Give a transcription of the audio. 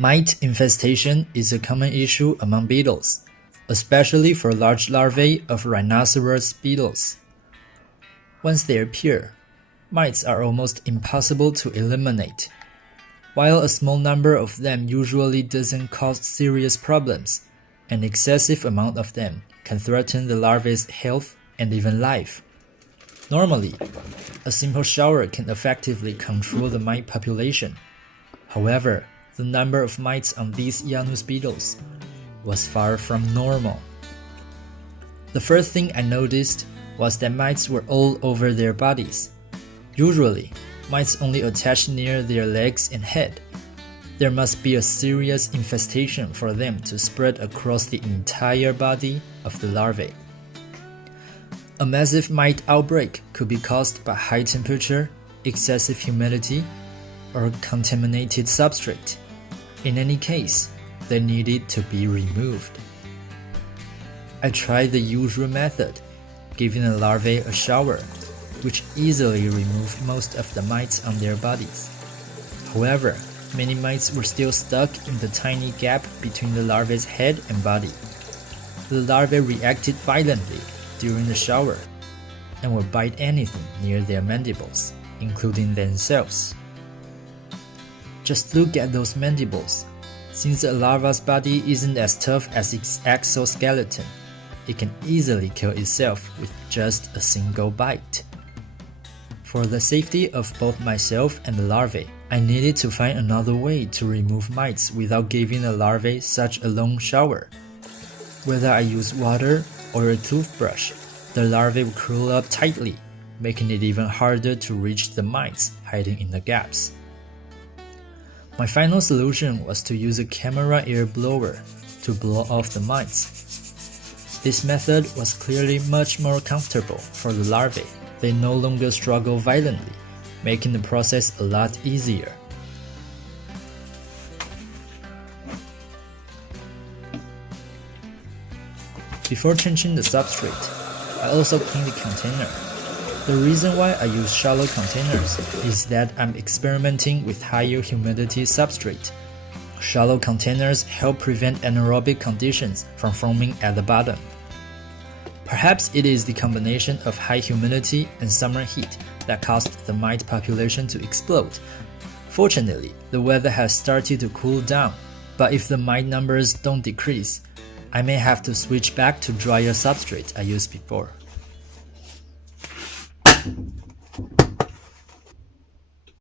Mite infestation is a common issue among beetles, especially for large larvae of rhinoceros beetles. Once they appear, mites are almost impossible to eliminate. While a small number of them usually doesn't cause serious problems, an excessive amount of them can threaten the larvae's health and even life. Normally, a simple shower can effectively control the mite population. However, the number of mites on these Janus beetles was far from normal. The first thing I noticed was that mites were all over their bodies. Usually, mites only attach near their legs and head. There must be a serious infestation for them to spread across the entire body of the larvae. A massive mite outbreak could be caused by high temperature, excessive humidity, or contaminated substrate. In any case, they needed to be removed. I tried the usual method, giving the larvae a shower, which easily removed most of the mites on their bodies. However, many mites were still stuck in the tiny gap between the larvae's head and body. The larvae reacted violently during the shower and would bite anything near their mandibles, including themselves. Just look at those mandibles. Since a larva's body isn't as tough as its exoskeleton, it can easily kill itself with just a single bite. For the safety of both myself and the larvae, I needed to find another way to remove mites without giving the larvae such a long shower. Whether I use water or a toothbrush, the larvae would curl up tightly, making it even harder to reach the mites hiding in the gaps. My final solution was to use a camera air blower to blow off the mites. This method was clearly much more comfortable for the larvae. They no longer struggle violently, making the process a lot easier. Before changing the substrate, I also cleaned the container. The reason why I use shallow containers is that I'm experimenting with higher humidity substrate. Shallow containers help prevent anaerobic conditions from forming at the bottom. Perhaps it is the combination of high humidity and summer heat that caused the mite population to explode. Fortunately, the weather has started to cool down, but if the mite numbers don't decrease, I may have to switch back to drier substrate I used before.